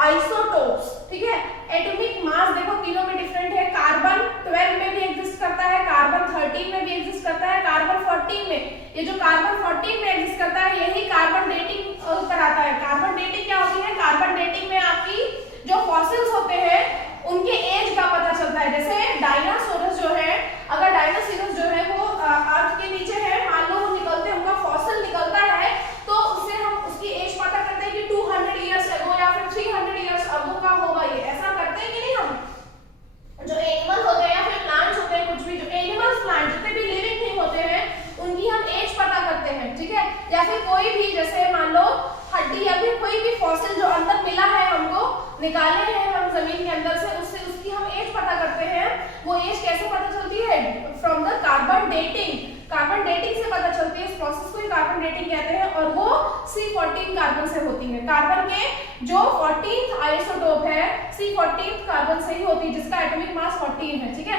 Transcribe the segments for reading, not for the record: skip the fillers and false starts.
Isotopes, ठीक है। Atomic mass देखो तीनों में डिफरेंट है, कार्बन 12 में भी एग्जिस्ट करता है, कार्बन 13 में भी एग्जिस्ट करता है, कार्बन 14 में। ये जो कार्बन 14 में एग्जिस्ट करता है यही कार्बन डेटिंग पर आता है। कार्बन डेटिंग क्या होती है? कार्बन डेटिंग में आपकी जो फॉसिल्स होते हैं उनके एज का पता चलता है। जैसे डायनासोरस जो है, अगर डायनासोरस जो है वो अर्थ के नीचे है, मान लो वो निकलते हैं, उनका फॉसिल निकलता है, तो उससे हम उसकी एज पता करते हैं कि 200 इयर्स अगो या फिर 300 इयर्स अगो का होगा ये। ऐसा करते हैं कि नहीं हम? जो एनिमल्स होते हैं या फिर प्लांट्स होते हैं, कुछ भी जो एनिमल्स प्लांट जितने भी लिविंग थिंग होते हैं उनकी हम एज पता करते हैं, ठीक है। या फिर कोई भी जैसे मान लो हड्डी या फिर कोई भी फॉसिल जो अंदर मिला है, हमको निकाले हैं हम जमीन के अंदर से, उससे उसकी हम एज पता करते हैं। वो एज कैसे पता चलती है? From the carbon dating. Carbon dating से पता चलती है, इस प्रोसेस को ही कार्बन डेटिंग कहते हैं, और वो C14 कार्बन से होती है। कार्बन के जो 14th आइसोटोप है C14 कार्बन से ही होती है, जिसका एटॉमिक मास 14 है, ठीक है।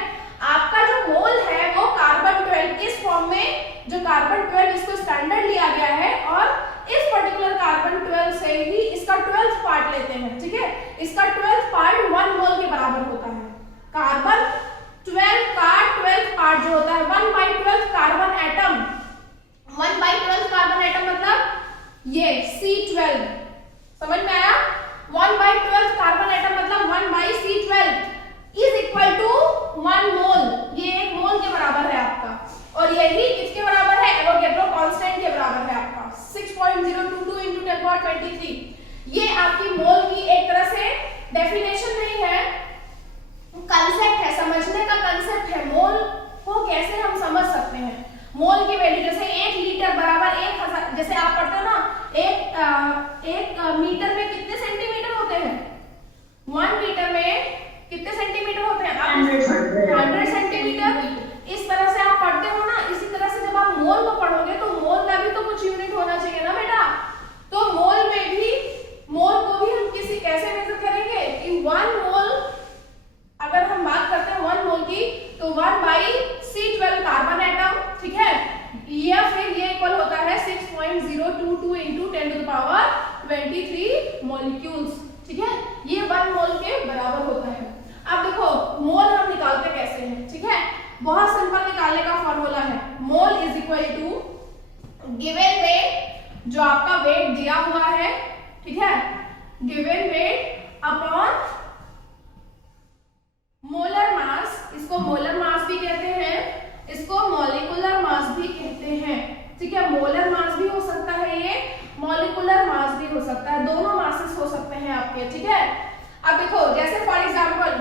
आपका जो मोल है वो कार्बन 12 इस फॉर्म में, जो कार्बन 12 इसको स्टैंडर्ड लिया गया है, और इस पर्टिकुलर कार्बन 12 से ही इसका 12th पार्ट लेते हैं, ठीक है। इसका 12th पार्ट 1 मोल के बराबर होता है। कार्बन 12 का 12th पार्ट जो होता है 1/12 कार्बन एटम, 1/12 कार्बन एटम मतलब ये C12, समझ में आया? 1/12 कार्बन एटम मतलब 1/C12 इज इक्वल टू 1 मोल। ये 1 मोल के बराबर है आपका, और यही किसके बराबर है? एवोगैड्रो कांस्टेंट के बराबर है आपका 6.022 × 1023। ये आपकी मोल की एक तरह से डेफिनेशन नहीं है, कंसेप्ट है, समझने का कंसेप्ट है। मोल को कैसे हम समझ सकते हैं? मोल की वैल्यू जैसे 1 लीटर बराबर 1000, जैसे आप पढ़ते हो ना, एक मीटर में कितने सेंटीमीटर होते हैं? 1 मीटर में कितने सेंटीमीटर होते हैं? 100 सेंटीमीटर। इस तरह से आप पढ़ते हो ना, इसी तरह से जब आप मोल को पढ़ोगे तो मोल का भी तो कुछ यूनिट होना चाहिए ना बेटा। तो मोल में भी, मोल को भी हम किसी कैसे मेजर करेंगे कि 1 मोल, अगर हम बात करते हैं 1 मोल की, तो 1/C12 कार्बन एटम, ठीक है, या फिर ये इक्वल होता है 6.022 × 1023 मॉलिक्यूल्स, ठीक है। ये 1 मोल के बराबर होता है। अब देखो मोल हम निकालते कैसे हैं, ठीक है। बहुत सिंपल निकालने का फॉर्मूला है, mole is equal to given weight, जो आपका वेट दिया हुआ है, ठीक है, given weight upon molar mass. इसको मोलर मास भी कहते हैं, इसको मॉलिक्यूलर मास भी कहते हैं, ठीक है। मोलर मास भी हो सकता है, ये मॉलिक्यूलर मास भी हो सकता है, दोनों मासेस हो सकते हैं आपके, ठीक है। अब देखो जैसे for example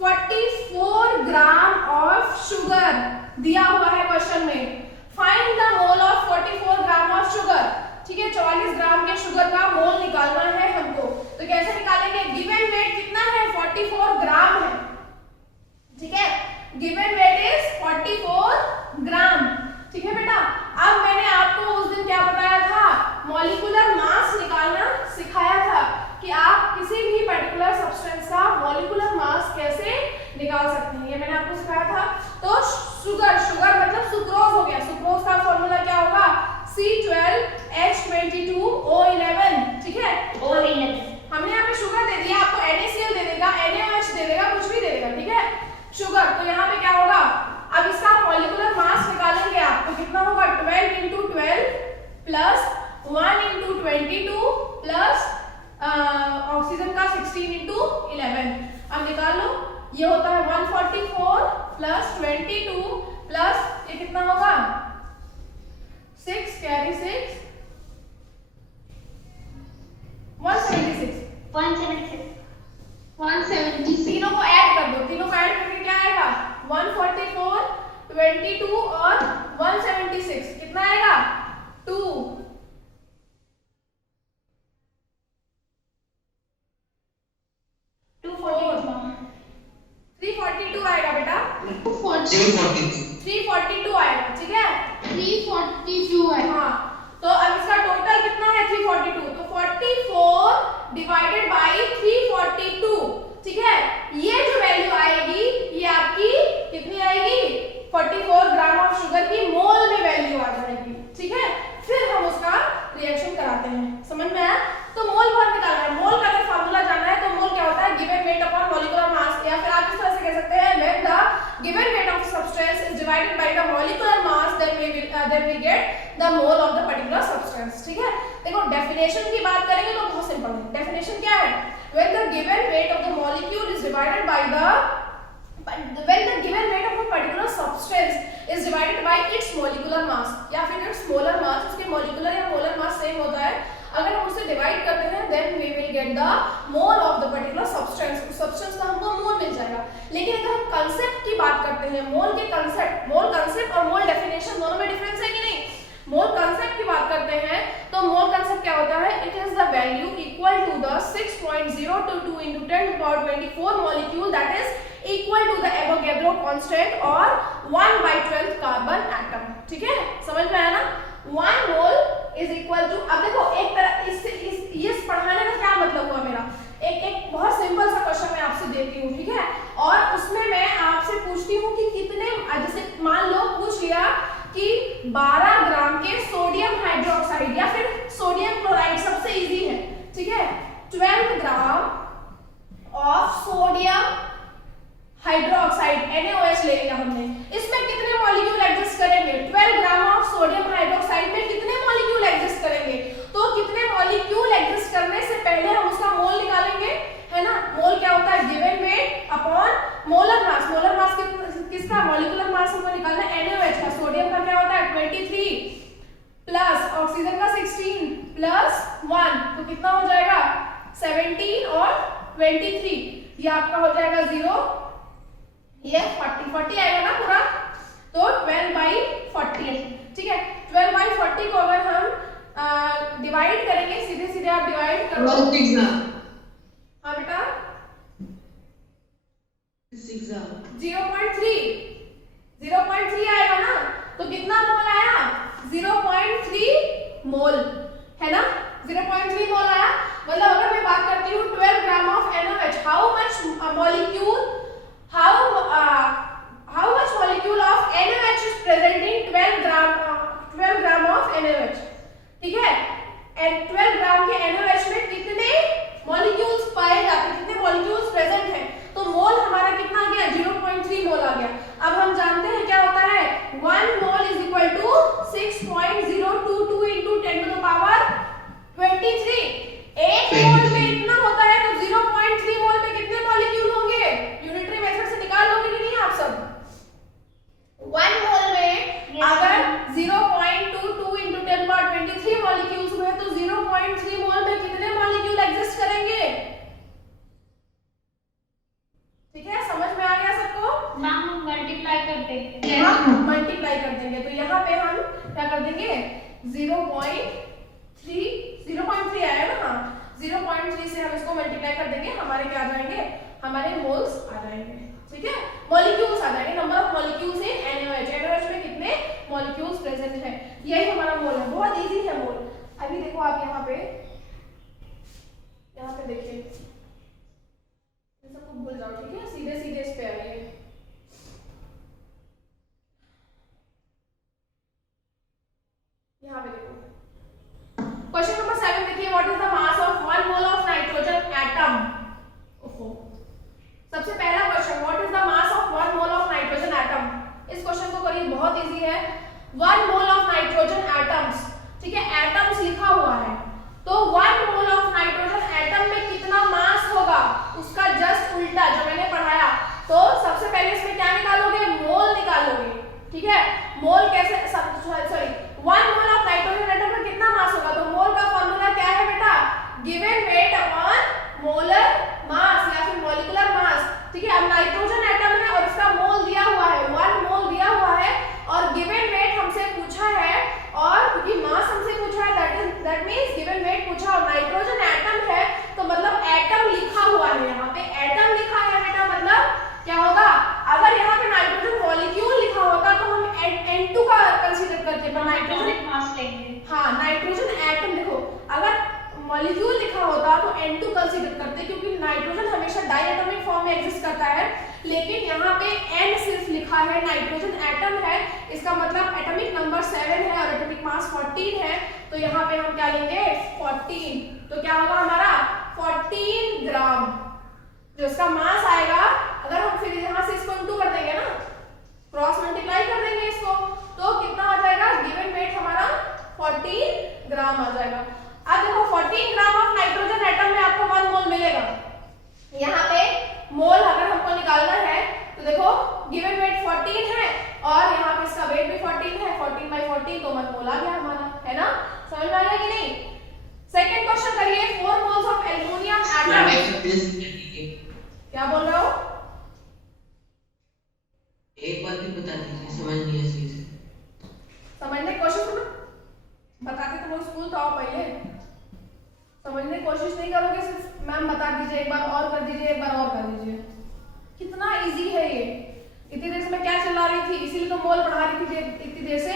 44 gram of sugar दिया हुआ है क्वेश्चन में, find the mole of 44 gram of sugar, ठीक है। 44 ग्राम के शुगर का मोल निकालना है हमको, तो कैसे निकालेंगे? गिवन वेट कितना है? 44 ग्राम है, ठीक है। गिवन वेट इज 44 ग्राम, ठीक है बेटा। अब मैंने आपको उस दिन क्या बताया था? मॉलिक्यूलर मास निकालना सिखाया था कि आप किसी भी पर्टिकुलर सब्सटेंस का मॉलिक्यूलर मास कैसे निकाल सकते हैं, ये मैंने आपको सिखाया था। तो शुगर, शुगर मतलब सुक्रोज हो गया, सुक्रोज का फॉर्मूला क्या होगा? C12H22O11, ठीक है, O11। हमने यहाँ पे शुगर दे दिया, आपको NaCl दे देगा, NaOH दे देगा, कुछ भी दे देगा, ठीक है, शुगर। तो यहाँ पे क्या होगा? अब इसका मॉलिक्यूलर मास निकालेंगे आप, तो कितना होगा? 12 × 12 प्लस 1 × 22 प्लस ऑक्सीजन का 16 × 11। अब निकाल लो, ये होता है 144 प्लस 22 प्लस ये कितना होगा? 6 कैरी 6 176। तीनों को ऐड कर दो, तीनों को ऐड करके क्या आएगा? 144, 22 और 176 कितना आएगा? 2। 342 आएगा बेटा, 342 आएगा, ठीक है, 342 है। हाँ, तो अब इसका टोटल कितना है? 342, तो 44 डिवाइडेड बाई 342, ठीक है। ये जो वैल्यू आएगी ये आपकी कितनी आएगी? 44 ग्राम ऑफ शुगर की मोल में वैल्यू आ जाएगी, ठीक है। फिर हम उसका रिएक्शन कराते हैं, समझ में आया? तो मोल बहुत निकालना है, मोल का अगर फार्मूला जानना है तो the mole of the particular substance. ठीक है, देखो डेफिनेशन की बात करेंगे तो बहुत सिंपल है। डेफिनेशन क्या है? When the given weight of the molecule is divided by the when the given weight of a particular substance is divided by its molecular mass या फिर its molar mass, उसके molecular या molar mass same होता है, अगर हम उसे divide करते हैं then we will get the mole of the particular substance, उस substance का हमको मोल मिल जाएगा। लेकिन अगर हम कंसेप्ट की बात करते हैं, मोल के कंसेप्ट, मोल कंसेप्ट और मोल डेफिनेशन दोनों में डिफरेंस है कि नहीं? मोल कंसेप्ट की बात करते हैं तो मोल कंसेप्ट क्या होता है? It is the value equal to the 6.022 into 10 to the power 24 molecule that is equal to the Avogadro constant और 1/12 कार्बन एटम। ठीक है, समझ में आया ना? 1 मोल इज इक्वल टू, अब देखो एक तरह ये पढ़ाने का क्या मतलब हुआ मेरा, एक बहुत सिंपल सा क्वेश्चन मैं आपसे देती हूँ। ठीक है, और उसमें मैं आपसे पूछती हूँ कि कितने, जैसे मान लो पूछ लिया कि 12 ग्राम के सोडियम हाइड्रोक्साइड या फिर सोडियम क्लोराइड, सबसे इजी है। ठीक है, 12 gram of sodium hydroxide NaOH ले लिया हमने, इसमें कितने मॉलिक्यूल एग्जिस्ट करेंगे? 12 ग्राम ऑफ सोडियम हाइड्रोक्साइड में कितने मॉलिक्यूल एग्जिस्ट करेंगे? तो कितने मॉलिक्यूल एग्जिस्ट करने से पहले हम उसका मोल निकालेंगे, है ना? मोल क्या होता है? Given weight upon molar mass. Molar mass किसका? मॉलिक्यूलर मास हमको निकालना है NaOH का। सोडियम का क्या होता है? 23 प्लस ऑक्सीजन का 16 प्लस 1, तो कितना हो जाएगा? 17 और 23, ये आपका हो जाएगा 0, ये 40 आएगा ना पूरा, तो 12/40। ठीक है, 12/40 को अगर हम डिवाइड करेंगे, सीधे सीधे आप डिवाइड करो। हाँ बेटा, 0.3 आएगा ना, तो कितना मोल आया? 0.3 मोल, है ना? 0.3 मोल आया। मतलब अगर मैं बात करती हूँ 12 gram of NaOH, how much molecule of NaOH is present in 12 gram of NaOH। ठीक है, 12 ग्राम के NaOH में कितने मॉलिक्यूल्स पाए जाते हैं, कितने मॉलिक्यूल्स प्रेजेंट हैं? तो मोल हमारा कितना आ गया? 0.3 मोल आ गया। अब हम जानते हैं क्या होता है? 1 mole is equal to 6.022 into 10 to the power 23। एक मोल में इतना होता है, तो 0.3 मोल में कितने मॉलिक्यूल होंगे? यूनिटरी मेथड से निकाल लोगे कि नहीं आप सब? 1 मोल में अगर 0.22 into 10 to the power 23 molecules हुए, तो 0.3 मोल में कितने मॉलिक्यूल एग्जिस्ट करेंगे? ठीक है, समझ में आ गया सबको? मैम हम मल्टीप्लाई कर देंगे। हम मल्टीप्लाई कर देंगे, तो यहाँ पे हम क्या कर देंगे? 0.3 आया ना? हाँ, 0.3 से हम इसको मल्टीप्लाई कर देंगे, हमारे क्या आ जाएंगे? हमारे मोल्स आ जाएंगे। ठीक है, मॉलिक्यूल्स आ जाएंगे, number of molecules in NaOH में कितने मॉलिक्यूल्स प्रेजेंट है, यही हमारा मोल है। बहुत इजी है मोल। अभी देखो आप यहाँ पे देखिए, सबको भूल जाओ। ठीक है, सीधे सीधे इस पे आइए। यहाँ पे देखो क्वेश्चन नंबर 7 देखिए, what is the mass of 1 mole of nitrogen atom? ओहो, सबसे पहला question, what is the mass of 1 mole of nitrogen atom? इस क्वेश्चन को करिए, बहुत इजी है। 1 मोल ऑफ नाइट्रोजन एटम्स, ठीक है, एटम्स लिखा हुआ है, तो 1 मोल ऑफ नाइट्रोजन एटम में कितना मास होगा? उसका जस्ट उल्टा जो मैंने पढ़ाया। तो सबसे पहले इसमें क्या निकालोगे? मोल निकालोगे। ठीक है, मोल कैसे, sorry 1 mole of nitrogen atom में कितना मास होगा? तो मोल का फॉर्मूला क्या है बेटा? गिवन वेट अपॉन मोलर मास या फिर मॉलिक्यूलर मास। ठीक है, अब नाइट्रोजन एटम है और इसका मोल दिया हुआ है, 1 मोल दिया हुआ है, और गिवन वेट हमसे पूछा है, और क्योंकि मास हमसे पूछा है, दैट मींस गिवन वेट पूछा और नाइट्रोजन एटम है, तो मतलब एटम लिखा हुआ है। यहाँ पे एटम लिखा है बेटा, मतलब क्या होगा? अगर यहाँ पे नाइट्रोजन मॉलिक्यूल लिखा होगा तो हम N2 का कंसीडर करते हैं, नाइट्रोजन मास लेंगे। हाँ, नाइट्रोजन एटम देखो, अगर मॉलिक्यूल लिखा होता तो N2 कंसीडर करते, क्योंकि नाइट्रोजन हमेशा डायटोमिक फॉर्म में एग्जिस्ट करता है, लेकिन यहाँ पे N सिर्फ लिखा है, नाइट्रोजन एटम है, इसका मतलब एटॉमिक नंबर 7 है और एटॉमिक मास 14 है, तो यहाँ पे हम क्या लेंगे? 14। तो क्या होगा हमारा? 14 ग्राम जो इसका मास आएगा। अगर हम फिर यहाँ से इसको इंटू कर देंगे ना, क्रॉस मल्टीप्लाई कर देंगे इसको, तो कितना आ जाएगा, गिवन वेट हमारा 14 ग्राम आ जाएगा। अब देखो 14 ग्राम ऑफ नाइट्रोजन एटम में आपको 1 मोल मिलेगा। यहाँ पे मोल अगर हमको निकालना है तो देखो गिवन वेट 14 है और यहाँ पे इसका वेट भी 14 है, 14 बाई 14 तो 1 मोल आ गया हमारा, है ना, समझ में आ गया कि नहीं। सेकंड क्वेश्चन करिए, 4 मोल्स ऑफ एल्युमिनियम एटम। क्या बोल रहे हो? एक बार भी बता दीजिए, समझ नहीं है सही से। समझने की कोशिश करो, बताते तो वो स्कूल तो आओ पहले, समझने की कोशिश नहीं करोगे, सिर्फ मैम बता दीजिए, एक बार और कर दीजिए, एक बार और कर दीजिए। कितना इजी है ये। इतनी देर से मैं क्या चला रही थी, इसीलिए तो मोल पढ़ा रही थी इतनी देर से।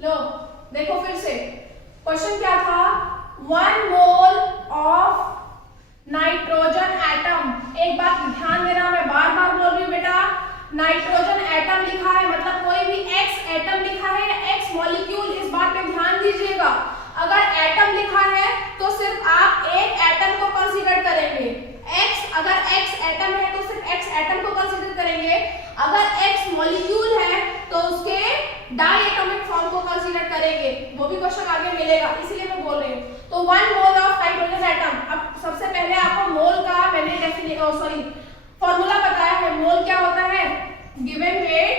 लो देखो फिर से क्वेश्चन क्या था, 1 मोल ऑफ नाइट्रोजन एटम। एक बात ध्यान देना, मैं बार बार बोल रही हूँ बेटा, नाइट्रोजन एटम लिखा है मतलब कोई भी एक्स एटम लिखा है या एक्स मॉलिक्यूल, इस बात पे ध्यान दीजिएगा। अगर एटम लिखा है तो सिर्फ आप एक एटम को कंसीडर करेंगे, एक्स अगर एक्स एटम है तो सिर्फ एक्स एटम को कंसीडर करेंगे, अगर एक्स मॉलिक्यूल है तो उसके डाई एटॉमिक फॉर्म को कंसीडर करेंगे। वो भी क्वेश्चन आगे मिलेगा, इसीलिए मैं बोल रही हूँ। तो 1 मोल ऑफ नाइट्रोजन एटम। अब सबसे पहले आपको मोल का मैंने फॉर्मूला बताया है। मोल क्या होता है, गिवन वेट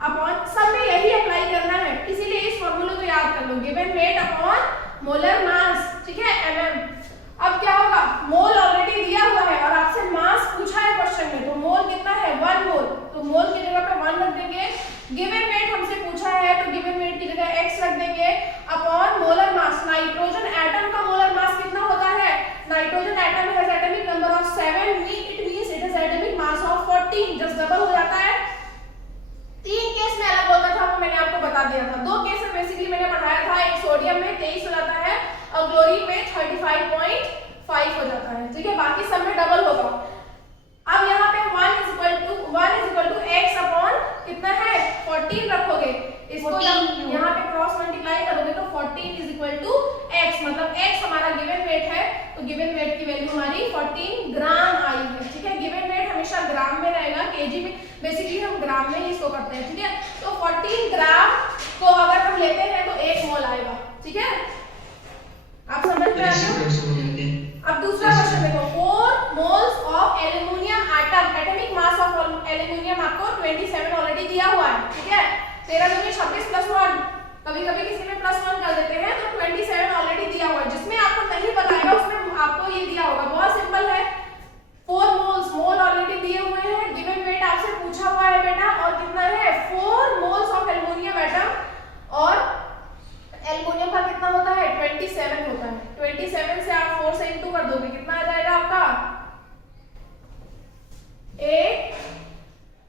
अपॉन, सब में यही अप्लाई करना है, इसीलिए इस फॉर्मूले को याद कर लो, given weight upon molar mass, ठीक है, एमएम। अब क्या होगा, मोल ऑलरेडी दिया हुआ है और आपसे मास पूछा है क्वेश्चन में, तो मोल कितना है, 1 मोल, तो मोल की जगह पे 1 रख देंगे। गिवन वेट हमसे पूछा है तो गिवन वेट की जगह x रख देंगे अपॉन मोलर मास। नाइट्रोजन एटम का मोलर मास कितना होता है, nitrogen atom has atomic number of 7, it means it has atomic mass of 14, just double हो जाता है। 3 केस में अलग होता था, वो मैंने आपको बता दिया था। 2 केस में बेसिकली मैंने पढ़ाया था, एक सोडियम में 23 हो जाता है और क्लोरीन में 35.5 हो जाता है, ठीक है, बाकी सब में डबल होगा। अब यहाँ पे 1 is equal to x upon कितना है, 14 रखोगे, इसको जब यहाँ पे क्रॉस मल्टीप्लाई करोगे तो 14 इज इक्वल टू x, मतलब x हमारा गिवन वेट है, तो गिवन वेट की वैल्यू हमारी 14 ग्राम आई है, ठीक है। गिवन वेट हमेशा ग्राम में रहेगा, केजी में बेसिकली हम ग्राम में ही इसको करते हैं, ठीक है। तो 14 ग्राम को अगर हम लेते हैं तो 1 मोल आएगा, ठीक है, आप समझ रहे हो। अब दूसरा क्वेश्चन देखो, 4 moles of aluminium atom, atomic mass of aluminium आपको 27 ऑलरेडी दिया हुआ है, ठीक है। 13 दूनी 26 प्लस 1, कभी-कभी किसी में प्लस 1 कर देते हैं, तो 27 ऑलरेडी दिया हुआ है। जिसमें आपको नहीं बताएगा उसमें आपको ये दिया होगा, बहुत सिंपल है। 4 मोल्स, मोल ऑलरेडी दिए हुए हैं, गिवन वेट आपसे पूछा हुआ है बेटा, और कितना है 4 मोल्स ऑफ एल्युमिनियम एटम, और एल्युमिनियम का कितना होता है 27 होता है। 27 से आप 4 से इंटू कर दोगे, कितना आ जाएगा आपका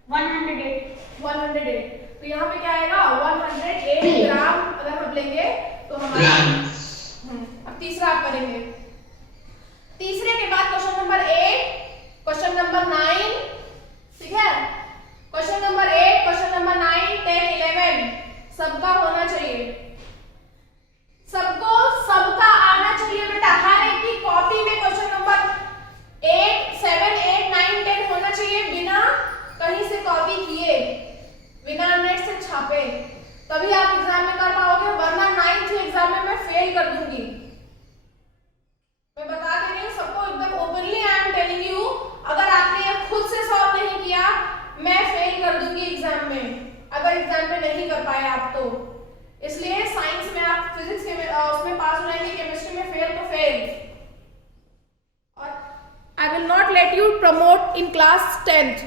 108। तो यहाँ पे क्या आएगा 108 ग्राम अगर हम लेंगे तो हमारा। अब तीसरा आप करेंगे, तीसरे के बाद क्वेश्चन नंबर 8, क्वेश्चन नंबर 9, ठीक है। क्वेश्चन नंबर 8, क्वेश्चन नंबर 9, 10, 11 सबका होना चाहिए, सबका आना चाहिए बेटा। हर एक की कॉपी में क्वेश्चन नंबर 8, 7, 8, 9, 10 होना चाहिए, बिना कहीं से कॉपी किए, बिना नेट से छापे, तभी आप एग्जाम में कर पाओगे, वरना 9th एग्जाम में मैं फेल कर दूंगी। मैं बता दे रही हूँ सबको एकदम openly, I am telling you, अगर आपने ये खुद से सॉल्व नहीं किया मैं फेल कर दूंगी एग्जाम में, अगर एग्जाम में नहीं कर पाए आप तो। इसलिए साइंस में आप फिजिक्स के उसमें पास हो जाएंगे, केमिस्ट्री में फेल तो फेल। और I will not let you promote in class 10th।